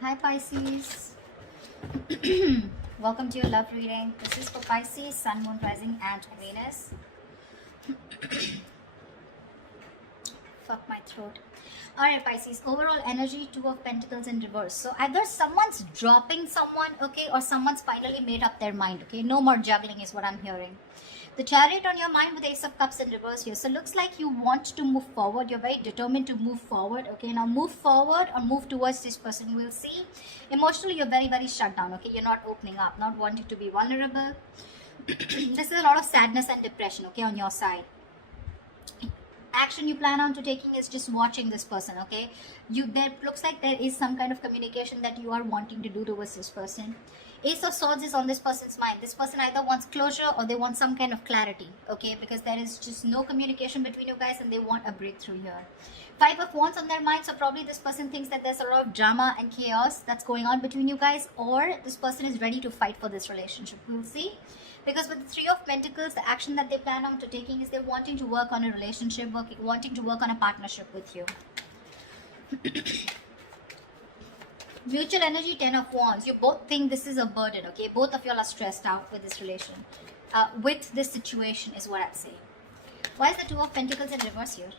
Hi Pisces. Welcome to your love reading. This is for Pisces, Sun, Moon, Rising, and Venus. Fuck my throat. Alright Pisces, overall energy, Two of Pentacles in reverse. So either someone's dropping someone, okay, or someone's finally made up their mind, okay. No more juggling is what I'm hearing. The Chariot on your mind with Ace of Cups in reverse here. So looks like you want to move forward. You're very determined to move forward. Okay, now move forward or move towards this person. We'll see. Emotionally, you're very, very shut down. Okay, you're not opening up, not wanting to be vulnerable. This is a lot of sadness and depression, okay, on your side. Action you plan on to taking is just watching this person, okay. There looks like there is some kind of communication that you are wanting to do towards this person. Ace of Swords is on this person's mind. This person either wants closure or they want some kind of clarity, okay, because there is just no communication between you guys and they want a breakthrough here. Five of Wands on their mind, so probably this person thinks that there's a lot of drama and chaos that's going on between you guys, or this person is ready to fight for this relationship. We'll see. Because with the Three of Pentacles, the action that they plan on to taking is they're wanting to work on a relationship, wanting to work on a partnership with you. Mutual energy, Ten of Wands. You both think this is a burden, okay? Both of y'all are stressed out with this relation. With this situation is what I'd say. Why is the Two of Pentacles in reverse here?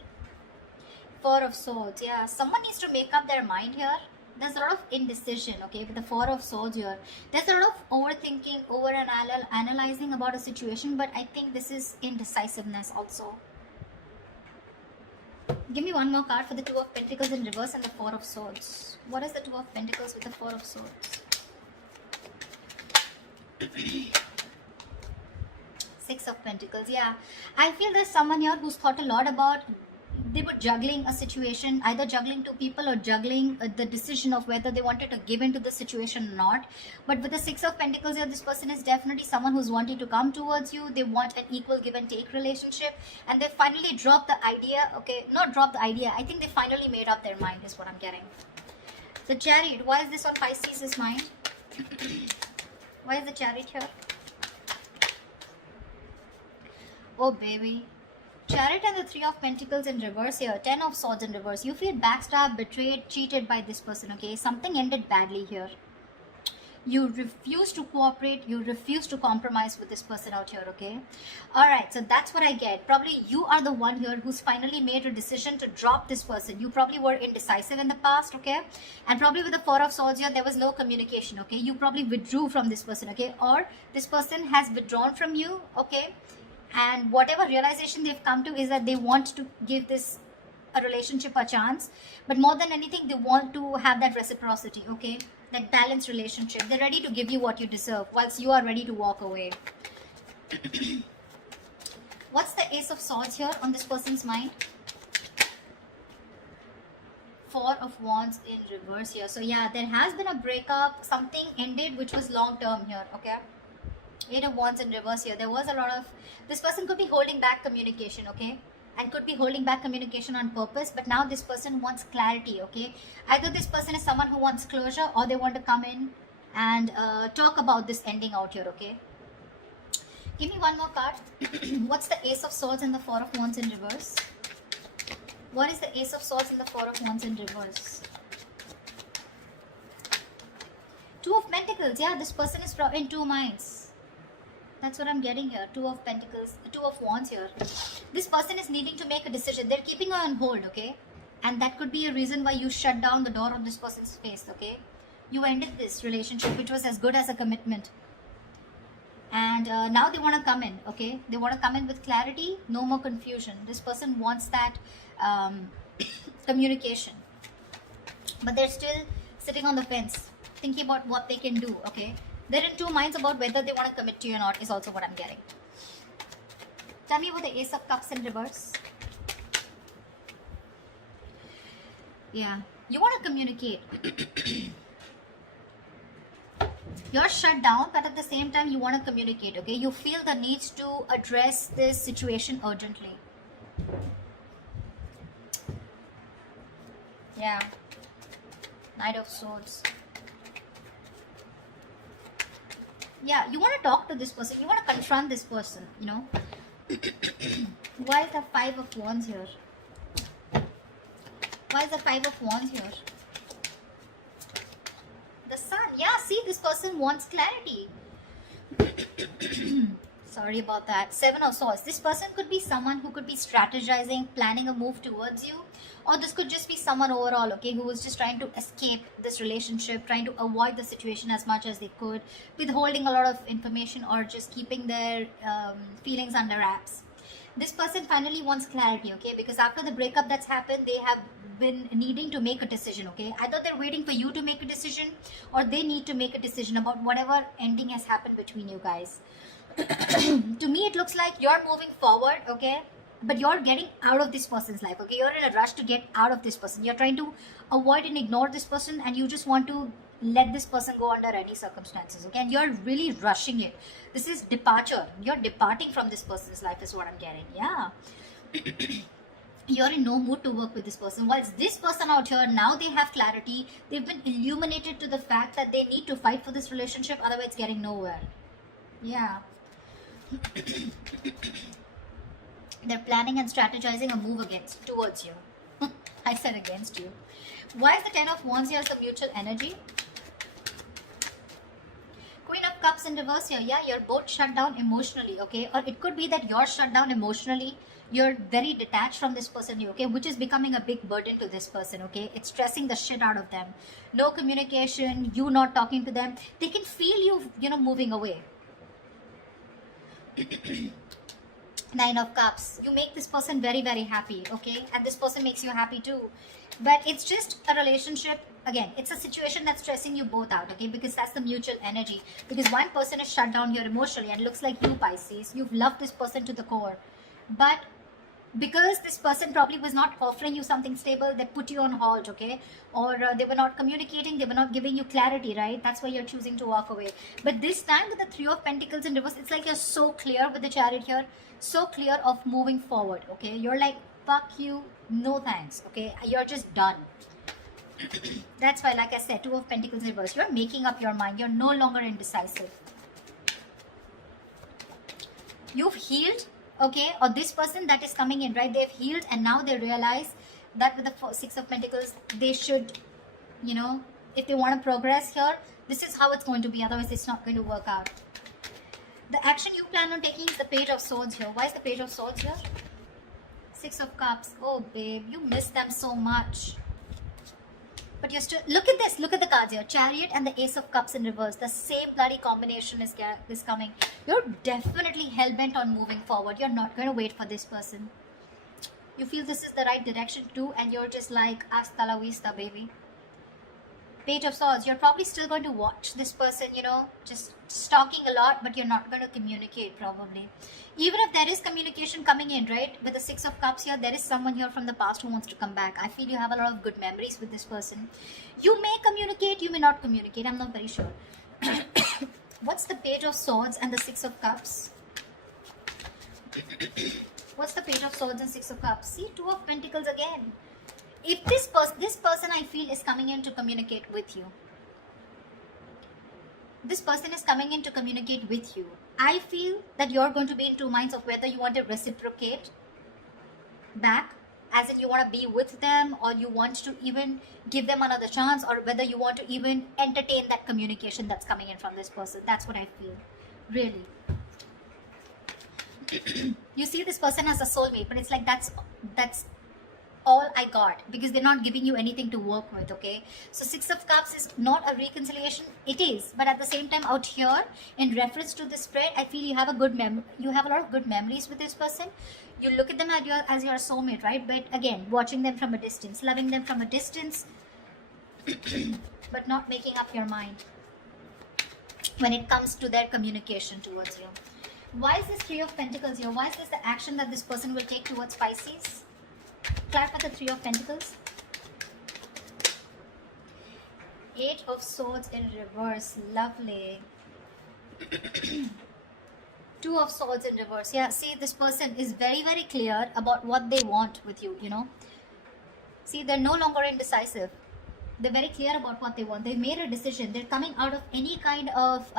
Four of Swords. Yeah, someone needs to make up their mind here. There's a lot of indecision, okay, with the Four of Swords here. There's a lot of overthinking, analyzing about a situation, but I think this is indecisiveness also. Give me one more card for the Two of Pentacles in reverse and the Four of Swords. What is the Two of Pentacles with the Four of Swords? Six of Pentacles. Yeah, I feel there's someone here who's thought a lot about, they were juggling a situation, either juggling two people or juggling the decision of whether they wanted to give into the situation or not. But with the Six of Pentacles here, this person is definitely someone who's wanting to come towards you. They want an equal give and take relationship, and they finally dropped the idea. Okay, not dropped the idea, I think they finally made up their mind is what I'm getting. The Chariot, why is this on Pisces' mind? Why is the Chariot here? Oh baby, Chariot and the Three of Pentacles in reverse here. Ten of Swords in reverse. You feel backstabbed, betrayed, cheated by this person, okay? Something ended badly here. You refuse to cooperate. You refuse to compromise with this person out here, okay? Alright, so that's what I get. Probably you are the one here who's finally made a decision to drop this person. You probably were indecisive in the past, okay? And probably with the Four of Swords here, there was no communication, okay? You probably withdrew from this person, okay? Or this person has withdrawn from you, okay? And whatever realization they've come to is that they want to give this a relationship a chance, but more than anything they want to have that reciprocity, okay, that balanced relationship. They're ready to give you what you deserve whilst you are ready to walk away. What's the Ace of Swords here on this person's mind? Four of Wands in reverse here. So yeah, there has been a breakup, something ended which was long term here, okay? Eight of Wands in reverse here. There was a lot of, this person could be holding back communication, okay, and could be holding back communication on purpose, but now this person wants clarity, okay? Either this person is someone who wants closure, or they want to come in and talk about this ending out here, okay? Give me one more card. What's the Ace of Swords and the Four of Wands in reverse? What is the Ace of Swords and the Four of Wands in reverse? Two of Pentacles. Yeah, this person is in two minds. That's what I'm getting here. Two of Pentacles, Two of Wands here. This person is needing to make a decision. They're keeping you on hold, okay? And that could be a reason why you shut down the door on this person's face, okay? You ended this relationship, which was as good as a commitment. And now they want to come in, okay? They want to come in with clarity, no more confusion. This person wants that communication. But they're still sitting on the fence, thinking about what they can do, okay? They're in two minds about whether they want to commit to you or not is also what I'm getting. Tell me about the Ace of Cups in reverse. Yeah, you want to communicate. You're shut down, but at the same time you want to communicate, okay? You feel the need to address this situation urgently. Yeah, Knight of Swords. Yeah, you want to talk to this person. You want to confront this person, you know. Why is the Five of Wands here? Why is the Five of Wands here? this person wants clarity. Sorry about that. Seven of Swords. This person could be someone who could be strategizing, planning a move towards you, or this could just be someone overall, okay, who was just trying to escape this relationship, trying to avoid the situation as much as they could, withholding a lot of information, or just keeping their feelings under wraps. This person finally wants clarity, okay, because after the breakup that's happened, they have been needing to make a decision, okay. Either they're waiting for you to make a decision, or they need to make a decision about whatever ending has happened between you guys. To me, it looks like you're moving forward, okay, but you're getting out of this person's life, okay. You're in a rush to get out of this person. You're trying to avoid and ignore this person, and you just want to let this person go under any circumstances, okay, and you're really rushing it. This is departure. You're departing from this person's life is what I'm getting. Yeah. You're in no mood to work with this person. Whilst this person out here, now they have clarity. They've been illuminated to the fact that they need to fight for this relationship, otherwise it's getting nowhere. Yeah. They're planning and strategizing a move towards you. I said against you. Why is the Ten of Wands here some mutual energy? Queen of Cups in reverse here. Yeah, you're both shut down emotionally, okay? Or it could be that you're shut down emotionally. You're very detached from this person, okay? Which is becoming a big burden to this person, okay? It's stressing the shit out of them. No communication, you not talking to them. They can feel you, moving away. Nine of Cups. You make this person very, very happy, okay? And this person makes you happy too. But it's just a relationship. Again, it's a situation that's stressing you both out, okay? Because that's the mutual energy. Because one person is shut down here emotionally, and it looks like you, Pisces. You've loved this person to the core. But because this person probably was not offering you something stable, they put you on hold, okay? Or they were not communicating, they were not giving you clarity, right? That's why you're choosing to walk away. But this time with the Three of Pentacles in reverse, it's like you're so clear with the Chariot here, so clear of moving forward, okay? You're like, fuck you, no thanks, okay? You're just done. That's why, like I said, Two of Pentacles in reverse, you're making up your mind. You're no longer indecisive. You've healed, okay? Or this person that is coming in, right? They've healed, and now they realize that with the Six of Pentacles, they should, if they want to progress here, this is how it's going to be. Otherwise, it's not going to work out. The action you plan on taking is the Page of Swords here. Why is the Page of Swords here? Six of Cups. Oh, babe, you miss them so much. But you're still, look at this, look at the cards here. Chariot and the Ace of Cups in reverse. The same bloody combination is coming. You're definitely hell-bent on moving forward. You're not going to wait for this person. You feel this is the right direction too, and you're just like, hasta la vista, baby. Page of Swords, you're probably still going to watch this person, just stalking a lot, but you're not going to communicate probably. Even if there is communication coming in, right, with the Six of Cups here, there is someone here from the past who wants to come back. I feel you have a lot of good memories with this person. You may communicate, you may not communicate, I'm not very sure. What's the Page of Swords and the Six of Cups? What's the Page of Swords and Six of Cups? See, Two of Pentacles again. If this person I feel is coming in to communicate with you. This person is coming in to communicate with you. I feel that you're going to be in two minds of whether you want to reciprocate back, as in you want to be with them, or you want to even give them another chance, or whether you want to even entertain that communication that's coming in from this person. That's what I feel. Really. You see this person as a soulmate, but it's like that's all I got, because they're not giving you anything to work with, okay? So Six of Cups is not a reconciliation. It is, but at the same time out here, in reference to this spread, I feel you have a lot of good memories with this person. You look at them as your soulmate, right? But again, watching them from a distance, loving them from a distance, but not making up your mind when it comes to their communication towards you. Why is this Three of Pentacles here? Why is this the action that this person will take towards Pisces? Clarify the Three of Pentacles. Eight of Swords in reverse. Lovely. Two of Swords in reverse. Yeah, see, this person is very, very clear about what they want with you, See, they're no longer indecisive. They're very clear about what they want. They've made a decision. They're coming out of any kind of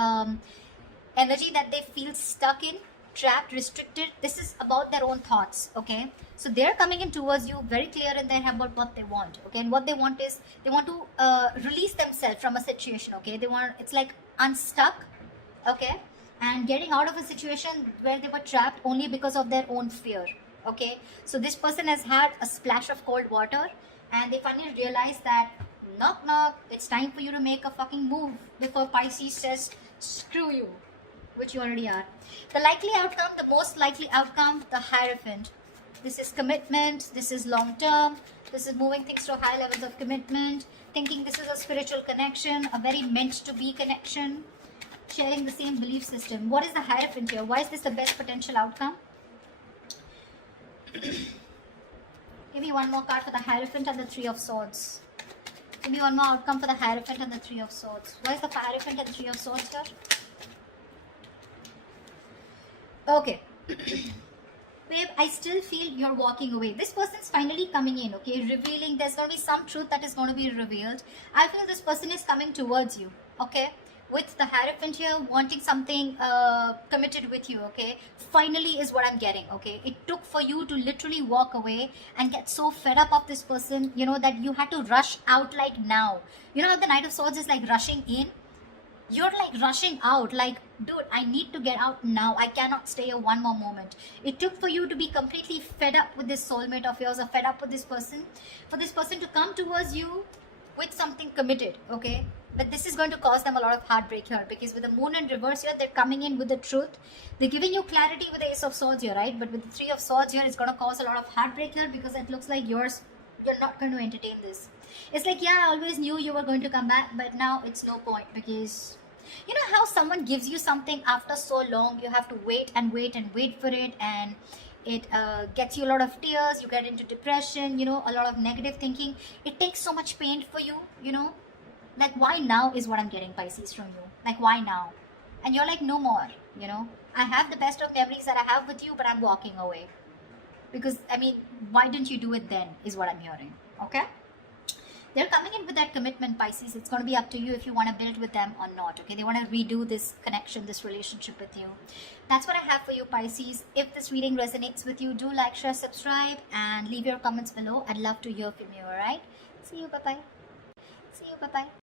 energy that they feel stuck in. trapped, restricted. This is about their own thoughts, okay? So they're coming in towards you very clear in their head about what they want, okay? And what they want is they want to release themselves from a situation, okay? They want, it's like unstuck, okay? And getting out of a situation where they were trapped only because of their own fear, okay? So this person has had a splash of cold water and they finally realize that knock knock, it's time for you to make a fucking move before Pisces says screw you, which you already are. The likely outcome, the most likely outcome, the Hierophant. This is commitment, this is long term, this is moving things to high levels of commitment, thinking this is a spiritual connection, a very meant to be connection, sharing the same belief system. What is the Hierophant here? Why is this the best potential outcome? Give me one more card for the Hierophant and the Three of Swords. Give me one more outcome for the Hierophant and the Three of Swords. Why is the Hierophant and the Three of Swords here? Okay. Babe, I still feel you're walking away. This person's finally coming in, okay? Revealing, there's going to be some truth that is going to be revealed. I feel this person is coming towards you, okay? With the Hierophant here, wanting something committed with you, okay? Finally is what I'm getting, okay? It took for you to literally walk away and get so fed up of this person, you know, that you had to rush out like now. You know how the Knight of Swords is like rushing in? You're like rushing out, like, dude, I need to get out now. I cannot stay here one more moment. It took for you to be completely fed up with this soulmate of yours or fed up with this person, for this person to come towards you with something committed, okay? But this is going to cause them a lot of heartbreak here, because with the Moon in reverse here, they're coming in with the truth. They're giving you clarity with the Ace of Swords here, right? But with the Three of Swords here, it's going to cause a lot of heartbreak here, because it looks like you're not going to entertain this. It's like, yeah, I always knew you were going to come back, but now it's no point, because you know how someone gives you something after so long, you have to wait and wait and wait for it, and it gets you a lot of tears, you get into depression, you know, a lot of negative thinking. It takes so much pain for you, you know. Like, why now is what I'm getting, Pisces, from you. Like, why now? And you're like, no more, you know. I have the best of memories that I have with you, but I'm walking away. Because, I mean, why didn't you do it then, is what I'm hearing, okay? They're coming in with that commitment, Pisces. It's going to be up to you if you want to build with them or not, okay? They want to redo this connection, this relationship with you. That's what I have for you, Pisces. If this reading resonates with you, do like, share, subscribe, and leave your comments below. I'd love to hear from you, all right? See you, bye-bye. See you, bye-bye.